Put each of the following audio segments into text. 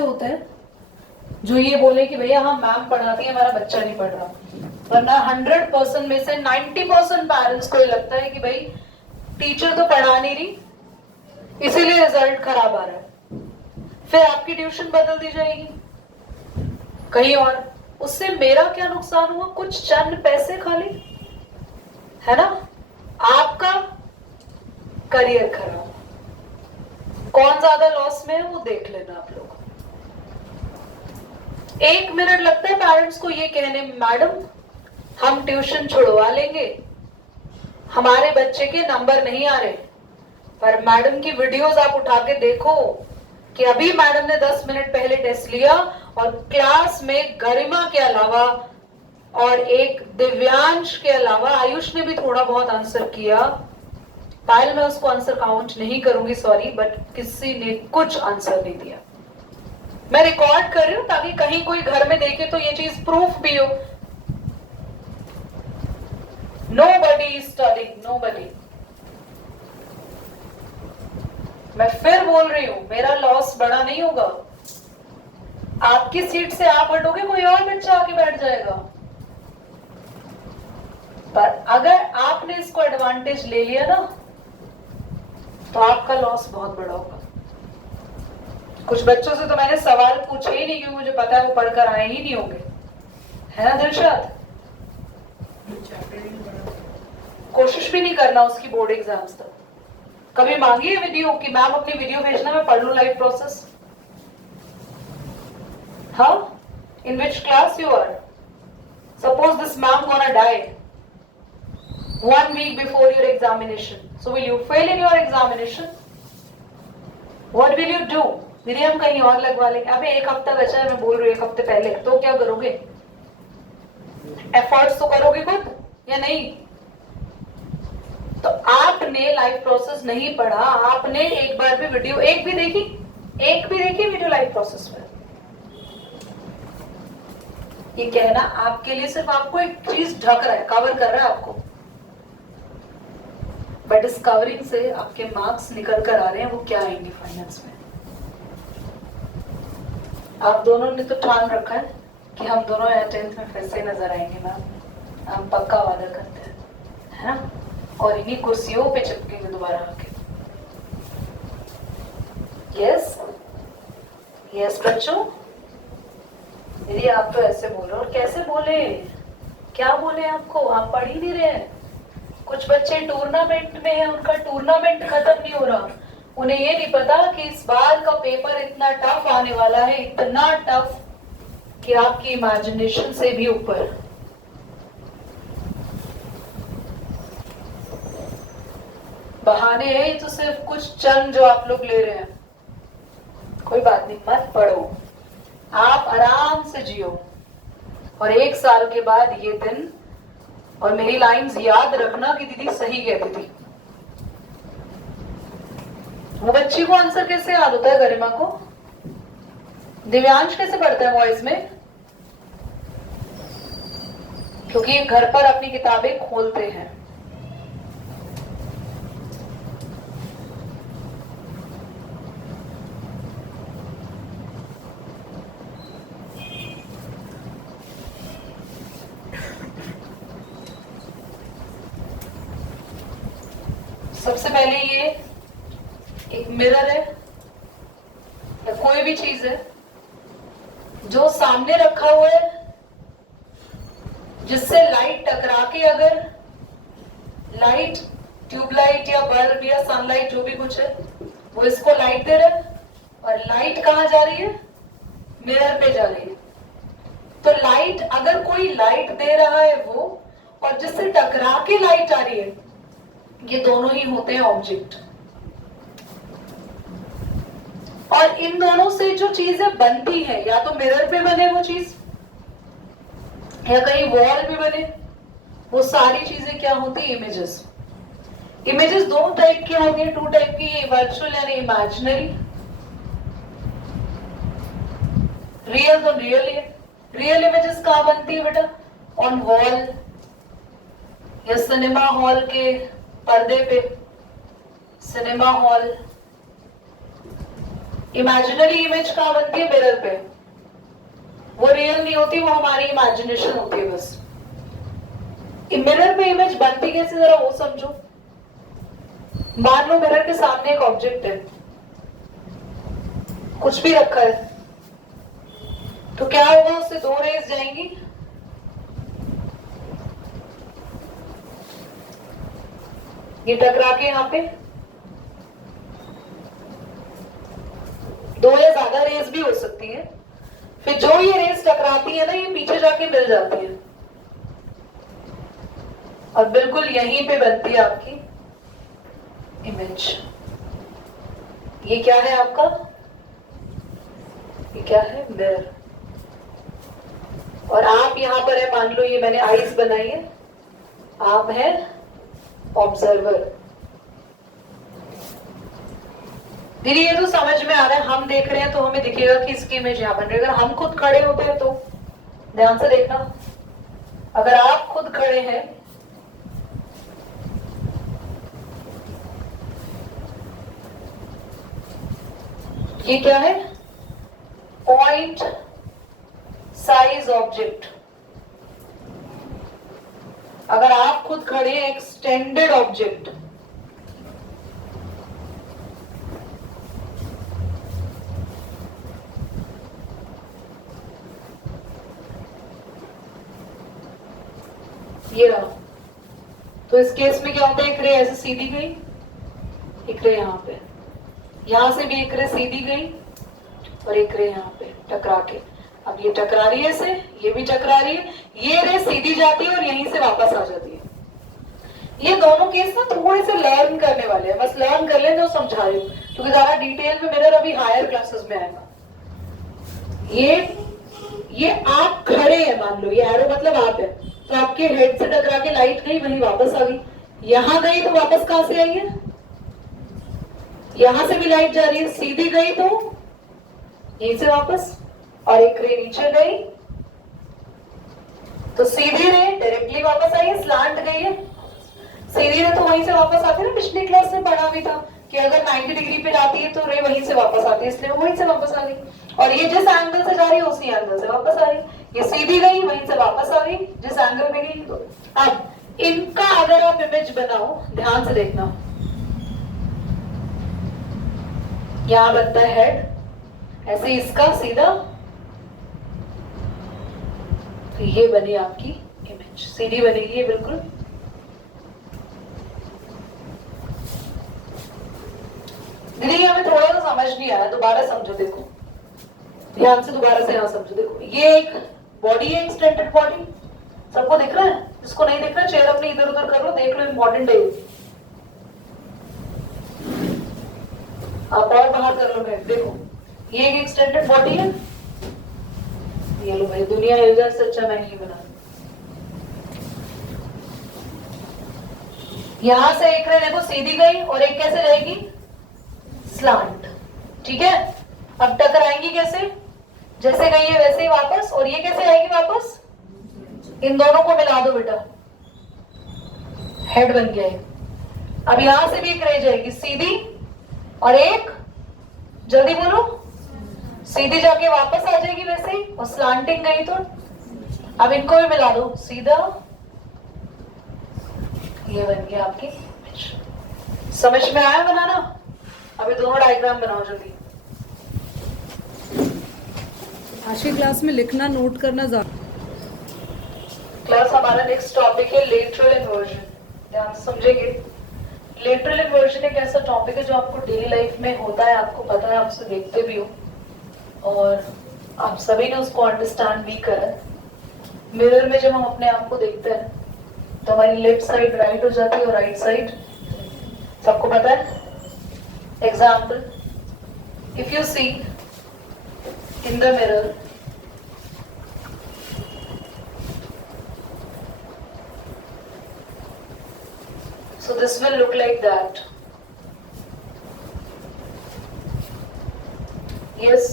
होते हैं जो ये बोले कि भैया हाँ मैम पढ़ाती है, हमारा बच्चा नहीं पढ़ रहा, वरना 100% में से 90% पेरेंट्स को ये लगता है कि भाई टीचर तो पढ़ा नहीं रही, इसीलिए रिजल्ट खराब आ रहा है, फिर आपकी ट्यूशन बदल दी जाएगी कहीं और। उससे मेरा क्या नुकसान हुआ? कुछ चंद पैसे खाली, है ना? आपका करियर खराब। कौन ज्यादा लॉस में है वो देख लेना आप लोग। 1 मिनट लगता है पेरेंट्स को ये कहने में, मैडम हम ट्यूशन छुड़वा लेंगे, हमारे बच्चे के नंबर नहीं आ रहे, पर मैडम की वीडियोस आप उठा के देखो कि अभी मैडम ने 10 मिनट पहले टेस्ट लिया और क्लास में गरिमा के अलावा और एक दिव्यांश के अलावा आयुष ने भी थोड़ा बहुत आंसर किया। पायल मैं उसको आंसर काउंट नहीं करूंगी, सॉरी, बट किसी ने कुछ आंसर नहीं दिया। मैं रिकॉर्ड कर रही हूं ताकि कहीं कोई घर में देखे तो ये चीज प्रूफ भी हो। Nobody is studying, nobody। मैं फिर बोल रही हूं, मेरा लॉस बड़ा नहीं होगा। आपकी सीट से आप हटोगे, कोई और बच्चा आके बैठ जाएगा, पर अगर आपने इसको एडवांटेज ले लिया ना तो आपका लॉस बहुत बड़ा होगा। कुछ बच्चों से तो मैंने सवाल पूछे ही नहीं क्योंकि मुझे पता है वो पढ़कर आए ही नहीं होंगे, है ना दिलशाद? कोशिश भी नहीं करना उसकी बोर्ड एग्जाम्स तक। कभी मांगी है वीडियो कि मैम अपनी वीडियो भेजना, मैं पढ़ लूं लाइव प्रोसेस? हाँ? In which class you are? Suppose this ma'am gonna die 1 week before your examination, so will you fail in your examination? What will you do? दीदी हम कहीं और लगवा लेंगे। अबे 1 हफ्ता बचा है, मैं बोल रही हूँ 1 हफ्ते पहले, तो क्या करोगे? एफर्ट्स तो करोगे खुद या नहीं? तो आपने लाइव प्रोसेस नहीं पढ़ा, आपने एक बार भी वीडियो एक भी देखी वीडियो लाइव प्रोसेस में। ये कहना आपके लिए सिर्फ आपको एक चीज ढक रहा है, कवर कर रहा है आपको, बट इस कवरिंग से आपके मार्क्स निकल कर आ रहे हैं, वो क्या आएंगे फाइनल्स में? आप दोनों ने तो ठान रखा है कि हम दोनों 10th में फिर से नजर आएंगे मैम, हम पक्का वादा करते हैं, है ना? और इन्हीं कुर्सियों पे चिपकेंगे दोबारा आके। यस यस बच्चों, दीदी आप तो ऐसे बोलो, और कैसे बोले? क्या बोले आपको? आप पढ़ ही नहीं रहे हैं। कुछ बच्चे टूर्नामेंट में हैं, उनका टूर्नामेंट खत्म नहीं हो रहा, उन्हें ये नहीं पता कि इस बार का पेपर इतना टफ आने वाला है, इतना टफ कि आपकी इमेजिनेशन से भी ऊपर। बहाने हैं तो सिर्फ कुछ चंद जो आप लोग ले रहे हैं। कोई बात नहीं, मत पढ़ो, आप आराम से जियो, और 1 साल के बाद ये दिन, और मेरी लाइंस याद रखना कि दीदी सही कहती थी। वो बच्ची को आंसर कैसे याद होता है? गरिमा को? दिव्यांश कैसे पढ़ता है वॉइस में? क्योंकि घर पर अपनी किताबें खोलते हैं। सबसे पहले ये एक मिरर है या कोई भी चीज है जो सामने रखा हुआ है, जिससे लाइट टकरा के, अगर लाइट, ट्यूबलाइट या बल्ब या सनलाइट जो भी कुछ है, वो इसको लाइट दे रहा है, और लाइट कहां जा रही है? मिरर पे जा रही है। तो लाइट, अगर कोई लाइट दे रहा है वो, और जिससे टकरा के लाइट आ रही है, ये दोनों ही होते हैं ऑब्जेक्ट। और इन दोनों से जो चीजें बनती है, या तो मिरर पे बने वो चीज, या कहीं वॉल पे बने, वो सारी चीजें क्या होती है? इमेजेस। इमेजेस 2 टाइप की होती है, 2 टाइप की, वर्चुअल यानी इमेजिनरी। रियल तो रियल है। रियल इमेजेस कहां बनती है बेटा? ऑन वॉल या सिनेमा हॉल के पर्दे पे। सिनेमा हॉल इमेजिनरी इमेज कहाँ बनती है? मिरर पे। वो रियल नहीं होती, वो हमारी इमेजिनेशन होती है बस। मिरर पे इमेज बनती कैसे, जरा वो समझो। मान लो मिरर के सामने एक ऑब्जेक्ट है, कुछ भी रखा है, तो क्या होगा? उससे दो रेज जाएंगी, ये टकरा के यहाँ पे दो या ज्यादा रेज भी हो सकती है। फिर जो ये रेस टकराती है ना, ये पीछे जाके मिल जाती है और बिल्कुल यहीं पे बनती है आपकी इमेज। ये क्या है आपका? ये क्या है? मिरर। और आप यहां पर है, मान लो ये मैंने आईज बनाई है, आप हैं ऑब्जर्वर। दीदी ये तो समझ में आ रहा है, हम देख रहे हैं तो हमें दिखेगा कि इसकी इमेज यहाँ बन रही है। अगर हम खुद खड़े होते हैं तो ध्यान से देखना, अगर आप खुद खड़े हैं ये क्या है? Point size object. अगर आप खुद खड़े हैं, एक्सटेंडेड ऑब्जेक्ट। ये रहा। तो इस केस में क्या होता है? एक रे ऐसे सीधी गई, एक रे यहाँ पे, यहां से भी एक रे सीधी गई और एक रे यहाँ पे टकरा के। अब ये टकरा रही है इसे, ये भी टकरा रही है, ये रे सीधी जाती है और यहीं से वापस आ जाती है। ये दोनों केस ना थोड़े से लर्न करने वाले हैं, बस लर्न कर लें तो समझा रही हूँ, क्योंकि ज्यादा डिटेल में मिरर अभी हायर क्लासेस में आएगा। ये आप खड़े हैं, मान लो ये एरो मतलब आप है, तो आपके हेड से टकरा के लाइट गई, वहीं वापस आ गई। यहां गई तो वापस कहां से आई है? यहां से भी लाइट जा रही है, सीधी गई तो यहीं से वापस, और एक रे नीचे गई तो सीधी रे डायरेक्टली वापस आई है, स्लांट गई है सीधी रे तो वहीं से वापस आती है ना। पिछली क्लास में पढ़ा भी था कि अगर 90 डिग्री पे जाती है तो रे वहीं से वापस आती है, इसलिए वहीं से वापस आ गई। और ये जिस एंगल से जा रही है उसी एंगल से वापस आ रही है। ये सीधी गई, वहीं से वापस आ गई जिस एंगल में गई। तो अब इनका अगर आप इमेज बनाओ, ध्यान से देखना, यहां बनता है हेड, ऐसे इसका सीधा, तो ये बनी आपकी इमेज, सीधी बनेगी ये बिल्कुल। दीदी हमें थोड़ा सा समझ नहीं आया, दोबारा समझो, देखो ध्यान से, दोबारा से यहां समझो। देखो ये एक बॉडी है, एक्सटेंडेड बॉडी, सबको दिख रहा है? जिसको नहीं दिख रहा चेयर अपनी इधर उधर कर लो, देख लो, इंपॉर्टेंट है। आप और बाहर कर लो, मैं देखो ये एक एक्सटेंडेड बॉडी है, ये लो भाई, दुनिया हिल जाए से अच्छा मैं ही बना। यहां से एक रे देखो सीधी गई और एक कैसे रहेगी? स्लांट। ठीक है, अब टकराएंगी कैसे? जैसे गई है वैसे ही वापस, और ये कैसे आएगी वापस? इन दोनों को मिला दो बेटा, हेड बन गया है। अब यहां से भी एक रह जाएगी सीधी, और एक, जल्दी बोलो, सीधी जाके वापस आ जाएगी वैसे ही, और स्लांटिंग गई तो अब इनको भी मिला दो, सीधा, ये बन गया आपकी इमेज। समझ में आया बनाना? अभी दोनों डायग्राम बनाओ जल्दी। आज की क्लास में लिखना, नोट करना ज्यादा। क्लास हमारा नेक्स्ट टॉपिक है लेटरल इन्वर्जन। ध्यान से समझेंगे। लेटरल इन्वर्जन एक ऐसा टॉपिक है जो आपको डेली लाइफ में होता है, आपको पता है, आप उसे देखते भी हो और आप सभी ने उसको अंडरस्टैंड भी करा है। मिरर में जब हम अपने आप को देखते हैं तो हमारी लेफ्ट साइड राइट हो जाती है और राइट साइड, सबको पता है। Example, if you see in the mirror, so this will look like that. Yes.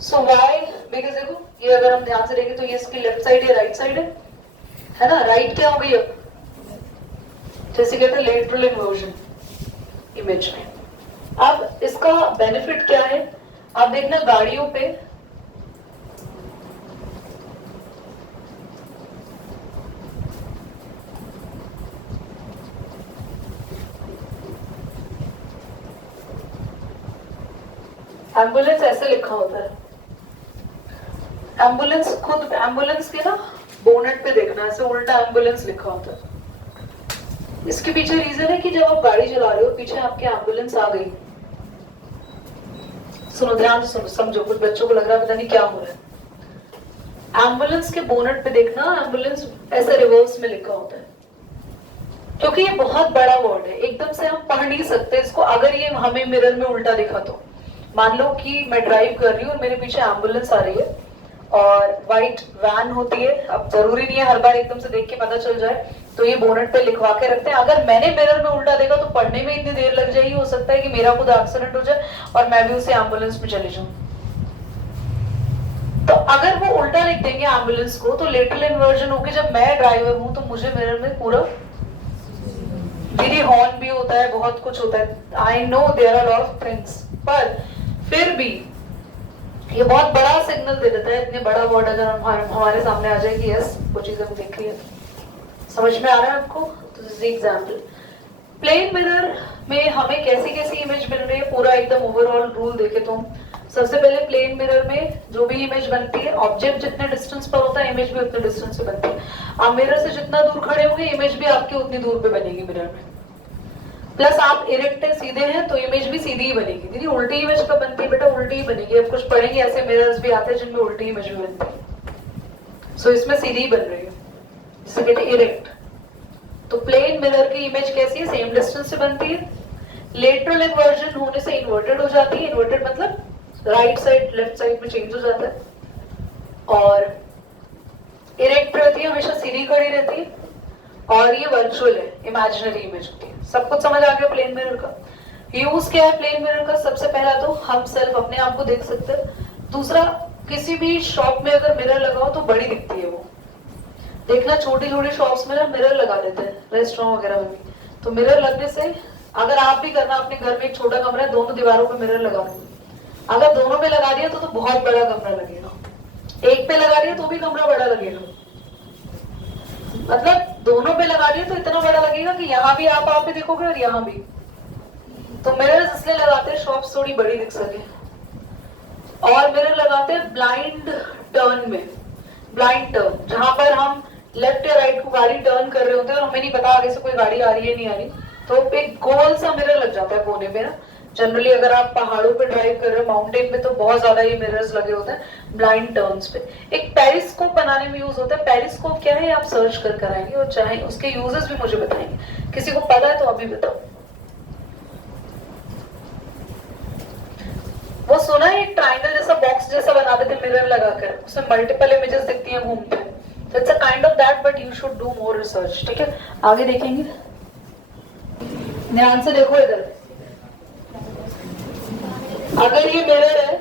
So why? Because देखो ये अगर हम ध्यान से देखें तो ये इसकी लेफ्ट साइड है, राइट साइड है ना? राइट क्या हो गई अब? जैसे कहते हैं लेटरल इन्वर्जन इमेज में। अब इसका बेनिफिट क्या है, आप देखना गाड़ियों पे एम्बुलेंस ऐसे लिखा होता है, एम्बुलेंस खुद एम्बुलेंस के ना बोनेट पे देखना ऐसे उल्टा एम्बुलेंस लिखा होता है। इसके पीछे रीजन है कि जब आप गाड़ी चला रहे हो पीछे आपके एम्बुलेंस आ गई, सुनो ध्यान से सुनो, समझो, कुछ बच्चों को लग रहा है पता नहीं क्या हो रहा है। एम्बुलेंस के बोनेट पे देखना एम्बुलेंस ऐसे रिवर्स में लिखा होता है, क्योंकि ये बहुत बड़ा वर्ड है, एकदम से हम पढ़ नहीं सकते इसको। अगर ये हमें मिरर में उल्टा दिखा तो मान लो कि मैं ड्राइव कर रही हूँ और मेरे पीछे एम्बुलेंस आ रही है और व्हाइट वैन होती है, अब जरूरी नहीं है हर बार एकदम से देख के पता चल जाए, तो ये बोनेट पे लिखवा के रखते हैं। अगर मैंने मिरर में उल्टा देखा तो पढ़ने में इतनी देर लग जाएगी, हो सकता है कि मेरा खुद एक्सीडेंट हो जाए और मैं भी उसे एम्बुलेंस में चली जाऊं। तो अगर वो उल्टा लिख देंगे एम्बुलेंस को तो लेटरल इन्वर्जन होगी, जब मैं ड्राइवर हूं तो मुझे मिरर में पूरा दीदी हॉर्न भी होता है, बहुत कुछ होता है, I know there are lot of things, पर फिर भी ये बहुत बड़ा सिग्नल दे देता है। इतने बड़ा वर्ड अगर हमारे सामने आ जाए कि यस वो चीज हम देख रही है, समझ में आ रहा है आपको? तो this is example. Plane mirror में हमें कैसी कैसी इमेज मिल रही है, पूरा एकदम ओवरऑल रूल देखे तो हम सबसे पहले प्लेन मिरर में जो भी इमेज बनती है, ऑब्जेक्ट जितने डिस्टेंस पर होता है इमेज भी उतने डिस्टेंस से बनती है। आप मिरर से जितना दूर खड़े होंगे इमेज भी आपकी उतनी दूर पे बनेगी मिरर में। प्लस आप इरेक्ट है, सीधे हैं, तो इमेज भी सीधी ही बनेगी। दीदी उल्टी इमेज कब बनती है? बेटा उल्टी ही बनेगी। अब कुछ पढ़ेंगे ऐसे मिरर्स भी आते हैं जिनमें उल्टी इमेज भी बनती है, सो इसमें सीधी ही बन रही है, जिसे कहते हैं इरेक्ट। तो प्लेन मिरर की इमेज कैसी है? सेम डिस्टेंस से बनती है। लेटरल इन्वर्जन होने से इन्वर्टेड हो जाती है, इन्वर्टेड मतलब राइट साइड लेफ्ट साइड में चेंज हो जाता है। और इरेक्ट रहती है, हमेशा सीधी खड़ी रहती है। और ये वर्चुअल है, इमेजिनरी इमेज होती है। सब कुछ समझ आ गया प्लेन मिरर का? यूज क्या है प्लेन मिरर का? सबसे पहला तो हम सेल्फ अपने आप को देख सकते हैं। दूसरा, किसी भी शॉप में अगर मिरर लगाओ तो बड़ी दिखती है वो। देखना छोटी छोटी शॉप्स में ना मिरर लगा देते हैं, रेस्टोरेंट वगैरह में भी। तो मिरर लगने से, अगर आप भी करना, अपने घर में एक छोटा कमरा है, दोनों दीवारों पे मिरर लगा दो। अगर दोनों पे लगा दिया तो बहुत बड़ा कमरा लगेगा। एक पे लगा दिया तो भी कमरा बड़ा लगेगा, मतलब दोनों पे लगा दिया तो इतना बड़ा लगेगा कि यहाँ भी आप भी देखोगे और यहाँ भी। तो मिरर्स इसलिए लगाते हैं शॉप्स थोड़ी बड़ी दिख सके। और मिरर लगाते हैं ब्लाइंड टर्न में, ब्लाइंड टर्न जहां पर हम लेफ्ट या राइट को गाड़ी टर्न कर रहे होते हैं और हमें नहीं पता आगे से कोई गाड़ी आ रही है नहीं आ रही, तो एक गोल सा मिरर लग जाता है कोने पे ना। जनरली अगर आप पहाड़ों पे ड्राइव कर रहे हो, माउंटेन पे, तो बहुत ज्यादा ये मिरर्स लगे होते हैं ब्लाइंड टर्न्स पे। एक पेरिस्कोप बनाने में यूज होता है। पेरिस्कोप क्या है आप सर्च कर आएंगे, और चाहे उसके यूजेस भी मुझे बताएंगे। किसी को पता है तो अभी बताओ। वो सुना है एक ट्राइंगल जैसा बॉक्स जैसा बना देते मिरर लगाकर, उसमें मल्टीपल इमेजेस दिखती हैं घूमते हैं। तो it's a kind of that, but you should do more research. ठीक है, आगे देखेंगे, ध्यान से देखो इधर। अगर ये मिरर है,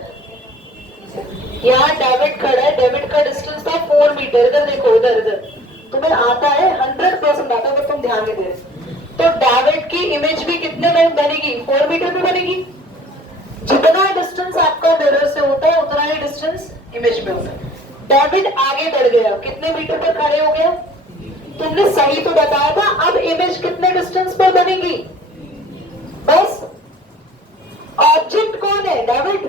यहाँ डेविड खड़ा है, डेविड का डिस्टेंस था 4 मीटर। इधर देखो, इधर इधर तुम्हें आता है 100% आता है, पर तुम ध्यान नहीं दे रहे। तो डेविड की इमेज भी कितने में बनेगी? 4 मीटर में बनेगी। जितना डिस्टेंस आपका मिरर से होता है उतना ही डिस्टेंस इमेज में होता है। डेविड आगे बढ़ गया, कितने मीटर पर खड़े हो गया? तुमने सही तो बताया था। अब इमेज कितने डिस्टेंस पर बनेगी? बस ऑब्जेक्ट कौन है? डेविड।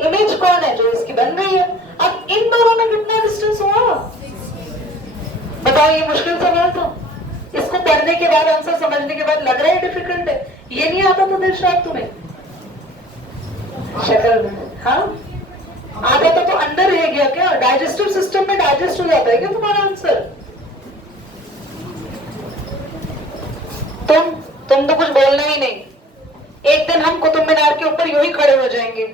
इमेज कौन है? जो इसकी बन गई है। अब इन दोनों में कितना डिस्टेंस हुआ? बताओ, ये मुश्किल सवाल था। इसको पढ़ने के बाद, आंसर समझने के बाद लग रहा है डिफिकल्ट है। ये नहीं आता था दिलशाद तुम्हें? शक्ल में हाँ आता था तो अंदर रह गया क्या? डाइजेस्टिव सिस्टम में डाइजेस्ट हो जाता है क्या तुम्हारा आंसर? तुम तो कुछ बोलना ही नहीं। एक दिन हम कुतुब मीनार के ऊपर यूं ही खड़े हो जाएंगे।